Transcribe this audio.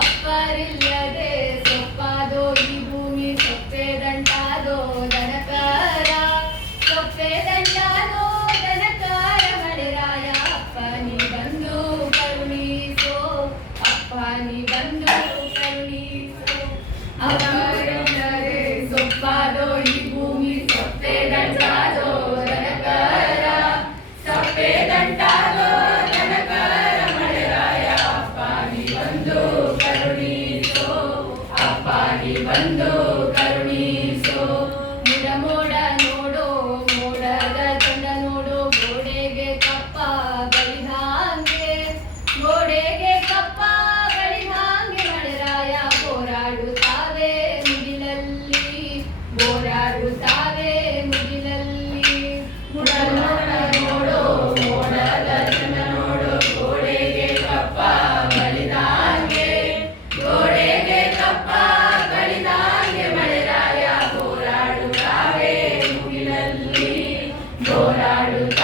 ಅಪ್ಪರಿಲ್ಲದೆ ಸೊಪ್ಪಾದೋ ಈ ಭೂಮಿ ಸೊಪ್ಪೆ ದಂಟಾದೋ ದನಕಾರ ಸೊಪ್ಪೆ ದಂಟಾದೋ ದನಕಾರ ಮಳೆರಾಯ ಅಪ್ಪ ನೀ ಬಂದು ಕರುಣೀಸೋ ಅಪ್ಪ ನೀ ಬಂದು ಕರುಣೀಸೋ ಅಪ್ಪರಿಲ್ಲದೆ ಸೊಪ್ಪಾದೋ ಈ ಭೂಮಿ ಸೊಪ್ಪೆ ದಂಟಾದೋ ದನಕಾರ ಸೊಪ್ಪೆ ದಂಟಾದೋ ದನಕಾರ ಮಳೆರಾಯ ಅಪ್ಪ ನೀ ಬಂದು ಕರುಣೀಸೋ ಅಪ್ಪ ನೀ ಬಂದು ಕರುಣೀಸೋ ಮುಡ ಮೋಡ ನೋಡೋ ಮೋಡದ ಚಂದ ನೋಡೋ ಗೋಡೆಗೆ ಕಪ್ಪ ಬಳಿದಾಂಗೆ ಗೋಡೆಗೆ ಕಪ್ಪ ಬಳಿದಾಂಗೆ ಮಳೆರಾಯ ಹೋರಾಡುತ್ತಾವೆ ಮುಗಿಲಲ್ಲಿ ಹೋರಾಡುತ್ತಾವೆ ಮುಗಿಲಲ್ಲಿ ಮುಡ ಮೋಡ ನೋಡೋ ಮೋಡದ ಚಂದ ನೋಡೋ ಗೋಡೆಗೆ ಕಪ್ಪ ಬಳಿದಾಂಗೆ ಗೋಡೆಗೆ ಕಪ್ಪ ಬಳಿದಾಂಗೆ ಮಳೆರಾಯ ಹೋರಾಡುತ್ತಾವೆ ಮುಗಿಲಲ್ಲಿ ಹೋರಾಡುತ್ತಾವೆ